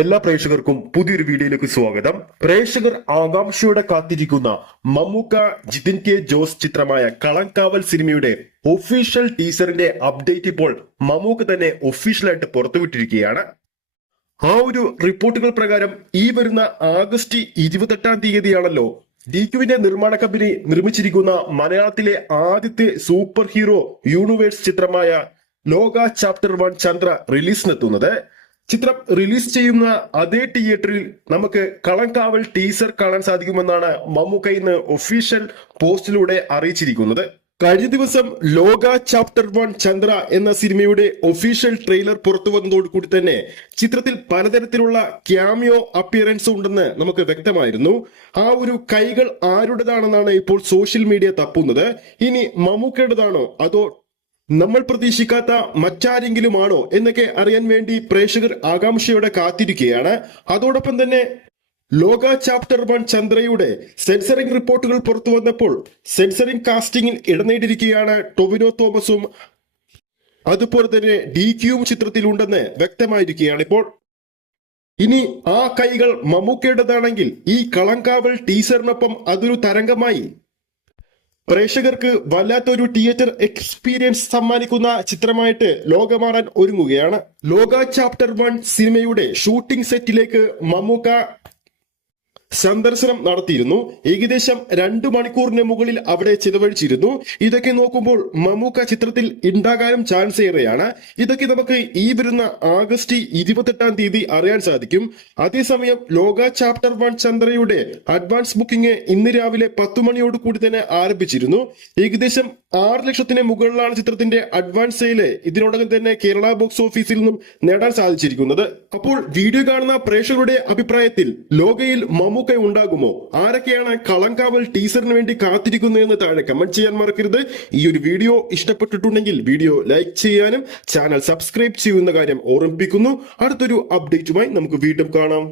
എല്ലാ പ്രേക്ഷകർക്കും പുതിയൊരു വീഡിയോയിലേക്ക് സ്വാഗതം. പ്രേക്ഷകർ ആകാംക്ഷയോടെ കാത്തിരിക്കുന്ന മമ്മൂക്ക, ജിതിൻ കെ ജോസ് ചിത്രമായ കളങ്കാവൽ സിനിമയുടെ ഒഫീഷ്യൽ ടീസറിന്റെ അപ്ഡേറ്റ് ഇപ്പോൾ മമ്മൂക്ക തന്നെ ഒഫീഷ്യലായിട്ട് പുറത്തുവിട്ടിരിക്കുകയാണ്. ആ ഒരു റിപ്പോർട്ടുകൾ പ്രകാരം ഈ വരുന്ന ആഗസ്റ്റ് 28-ാം തീയതിയാണല്ലോ DQവിന്റെ നിർമ്മാണ കമ്പനി നിർമ്മിച്ചിരിക്കുന്ന മലയാളത്തിലെ ആദ്യത്തെ സൂപ്പർ ഹീറോ യൂണിവേഴ്സ് ചിത്രമായ ലോക ചാപ്റ്റർ 1 ചന്ദ്ര റിലീസിനെത്തുന്നത്. ചിത്രം റിലീസ് ചെയ്യുന്ന അതേ തിയേറ്ററിൽ നമുക്ക് കളങ്കാവൽ ടീസർ കാണാൻ സാധിക്കുമെന്നാണ് മമ്മൂക്ക ഇന്ന് ഒഫീഷ്യൽ പോസ്റ്റിലൂടെ അറിയിച്ചിരിക്കുന്നത്. കഴിഞ്ഞ ദിവസം ലോക ചാപ്റ്റർ 1 ചന്ദ്ര എന്ന സിനിമയുടെ ഒഫീഷ്യൽ ട്രെയിലർ പുറത്തു വന്നതോടുകൂടി തന്നെ ചിത്രത്തിൽ പലതരത്തിലുള്ള ക്യാമിയോ അപ്പിയറൻസ് ഉണ്ടെന്ന് നമുക്ക് വ്യക്തമായിരുന്നു. ആ ഒരു കൈകൾ ആരുടേതാണെന്നാണ് ഇപ്പോൾ സോഷ്യൽ മീഡിയ തപ്പുന്നത്. ഇനി മമ്മൂക്കയുടേതാണോ അതോ നമ്മൾ പ്രതീക്ഷിക്കാത്ത മറ്റാരെങ്കിലുമാണോ എന്നൊക്കെ അറിയാൻ വേണ്ടി പ്രേക്ഷകർ ആകാംക്ഷയോടെ കാത്തിരിക്കുകയാണ്. അതോടൊപ്പം തന്നെ ലോക ചാപ്റ്റർ 1 ചന്ദ്രയുടെ സെൻസറിംഗ് റിപ്പോർട്ടുകൾ പുറത്തു വന്നപ്പോൾ സെൻസറിംഗ് കാസ്റ്റിംഗിൽ ഇടനേടിയിരിക്കുകയാണ് ടൊവിനോ തോമസും അതുപോലെ തന്നെ DQവും ചിത്രത്തിലുണ്ടെന്ന് വ്യക്തമായിരിക്കുകയാണ് ഇപ്പോൾ. ഇനി ആ കൈകൾ മമ്മൂക്കയുടേതാണെങ്കിൽ ഈ കളങ്കാവൽ ടീസറിനൊപ്പം അതൊരു തരംഗമായി പ്രേക്ഷകർക്ക് വല്ലാത്തൊരു തിയേറ്റർ എക്സ്പീരിയൻസ് സമ്മാനിക്കുന്ന ചിത്രമായിട്ട് ലോകമാറാൻ ഒരുങ്ങുകയാണ്. ലോക ചാപ്റ്റർ 1 സിനിമയുടെ ഷൂട്ടിംഗ് സെറ്റിലേക്ക് മമ്മൂക്ക സന്ദർശനം നടത്തിയിരുന്നു. ഏകദേശം 2 മണിക്കൂറിന് മുകളിൽ അവിടെ ചിലവഴിച്ചിരുന്നു. ഇതൊക്കെ നോക്കുമ്പോൾ മമ്മൂക്ക ചിത്രത്തിൽ ഉണ്ടാകാനും ചാൻസ് ഏറെയാണ്. ഇതൊക്കെ നമുക്ക് ഈ വരുന്ന ആഗസ്റ്റ് 28-ാം തീയതി അറിയാൻ സാധിക്കും. അതേസമയം ലോക ചാപ്റ്റർ 1 ചന്ദ്രയുടെ അഡ്വാൻസ് ബുക്കിംഗ് ഇന്ന് രാവിലെ 10 മണിയോട് കൂടി തന്നെ ആരംഭിച്ചിരുന്നു. ഏകദേശം 6 ലക്ഷത്തിന് മുകളിലാണ് ചിത്രത്തിന്റെ അഡ്വാൻസ് സെയില് ഇതിനോടകം തന്നെ കേരള ബോക്സ് ഓഫീസിൽ നിന്നും നേടാൻ സാധിച്ചിരിക്കുന്നത്. അപ്പോൾ വീഡിയോ കാണുന്ന പ്രേക്ഷകരുടെ അഭിപ്രായത്തിൽ ലോകയിൽ മമ്മൂക്ക ഉണ്ടാകുമോ? ആരൊക്കെയാണ് കളങ്കാവൽ ടീസറിന് വേണ്ടി കാത്തിരിക്കുന്നതെന്ന് താഴെ കമന്റ് ചെയ്യാൻ മറക്കരുത്. ഈ ഒരു വീഡിയോ ഇഷ്ടപ്പെട്ടിട്ടുണ്ടെങ്കിൽ വീഡിയോ ലൈക്ക് ചെയ്യാനും ചാനൽ സബ്സ്ക്രൈബ് ചെയ്യുന്ന കാര്യം ഓർമ്മിപ്പിക്കുന്നു. അടുത്തൊരു അപ്ഡേറ്റുമായി നമുക്ക് വീണ്ടും കാണാം.